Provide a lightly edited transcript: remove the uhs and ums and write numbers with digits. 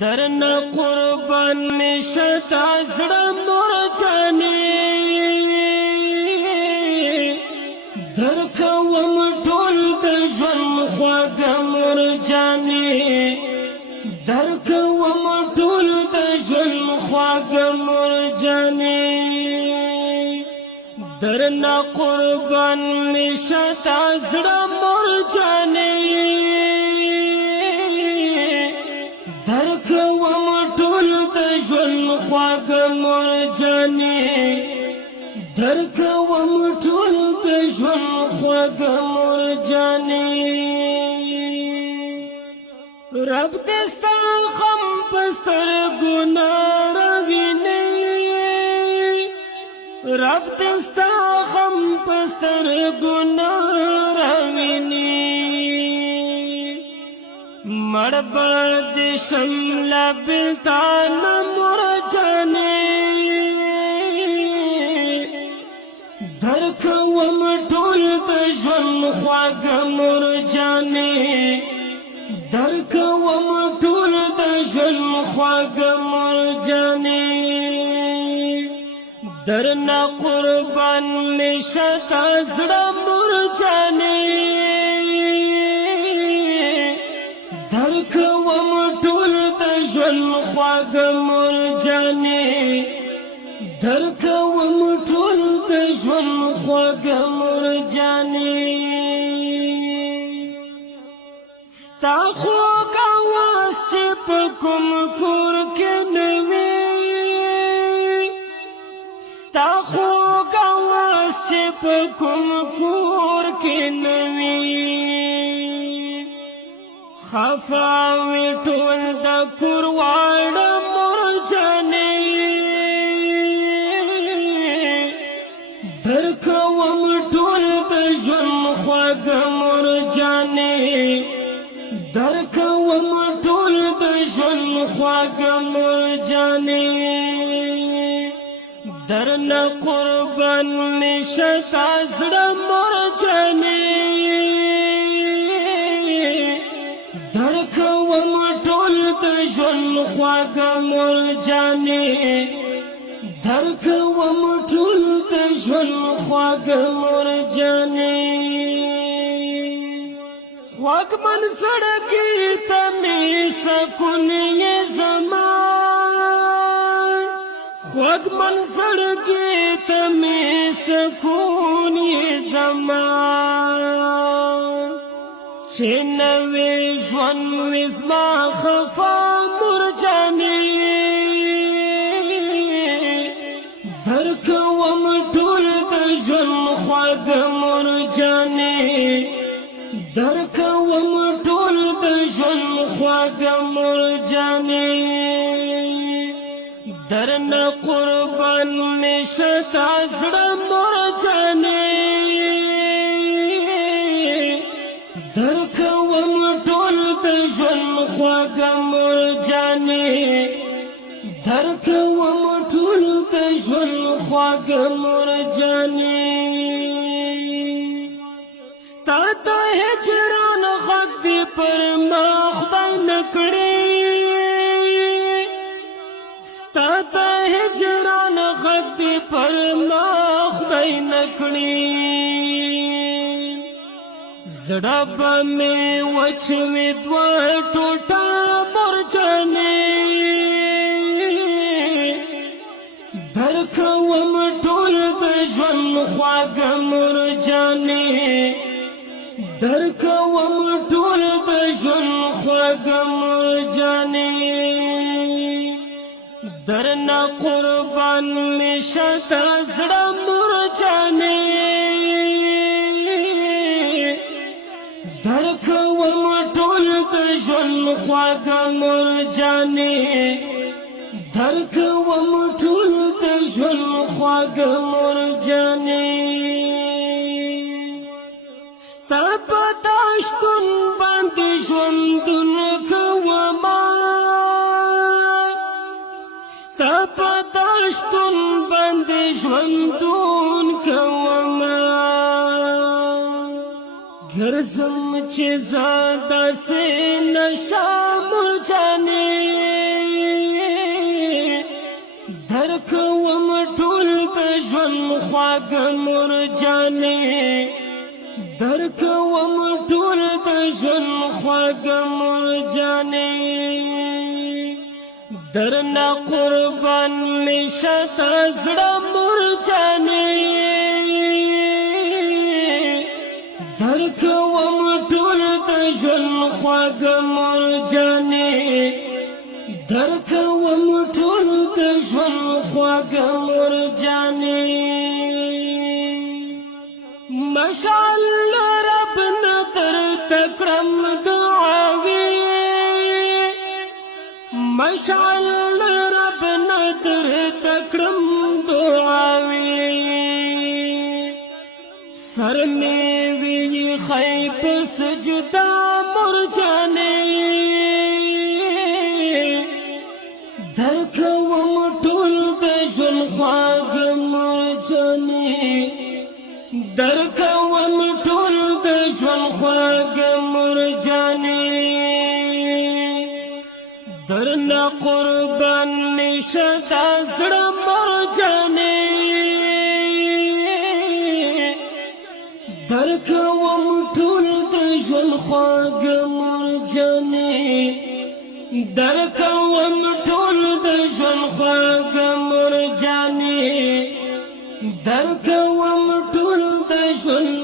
درنا قربان نشتا زړه مور جانې درکوم ټول د ژوند خواږه مور جانې درکوم ټول د ژوند خواږه مور جانې درنا قربان نشتا زړه مور جانې درکوم ټول د ژوند خواږه مور جانې درکوم ټول د ژوند خواږه مور جانې رب دې ستا غم په سترګو نه راوینې رب دې ستا غم په سترګو نه راوینې مړ به دې شمله بلتان مور جانې درکوم ټول د ژوند خواږه مور جانې درکوم ټول د ژوند خواږه مور جانې درنا قربان نشتا زړه مور جانې درکوم ټول د ژوند خواږه مور جانې درکوم ټول د ژوند خواږه مور جانې ستا خوږه واس چې په کوم کور کې نه وي ستا خوږه واس چې په کوم کور کې نه وي خفا وي ټول د کور واړه مور جانې درکوم ټول د ژوند خواږه مور جانې درکوم ټول د ژوند خواږه مور جانې درنا قربان نشتا زړه مور جانې درکوم ټول د ژوند خواږه مور جانې درکوم ټول د ژوند خواږه مور جانې خوږمن زړګي ته مې سکون یې زما خوږمن زړګي ته مې سکون یې زما چې نوې ژوند وي زما خفا مور جانې درکوم ټول د ژوند خواږه مور جانې درکوم ټول د ژوند خواږه مور جانې درنا قربان نشتا زړه مور جانې درکوم ټول د ژوند خواږه مور جانې درکوم ټول د ژوند خواږه مور جانې ستا د هجران غږ دې پر ما خدای نه کړي ستا د هجران غږ دې پر ما خدای نه کړي زړه به مې وچ وي دوه ټوټه مور جانې درکوم ټول د ژوند خواږه مور جانې درکوم ټول د ژوند خواږه مور جانې درنا قربان نشتا زړه مور جانې درکوم ټول د ژوند خواږه مور جانې درکوم ټول د ژوند خواږه مور جانې ستا په داشتون باندې ژوندون کوما ستا په داشتون باندې ژوندون کوما ګرځم چې زه داسې نشه مور جانې خواږ مرجانې درکوم ټول د ژوند خواږ مرجانې درنه قربان می شته زړه مرجانې درکوم ټول د ژوند خواږ مرجانې درکوم ټول د ژوند خواږ مرجانې مشعل رب نظر تکړم دعاوي مشعل رب نظر تکړم دعاوي سر می وی خیب سجدا مرجانې درکوم ټول د ژوند خواږ مرجانې درکوم ټول د ژوند خواږ مرجانې درنه قربان می شته زړه مرجانې درکوم ټول د ژوند خواږ مرجانې درکوم ټول د ژوند خواږ مرجانې درکوم ټول د ژوند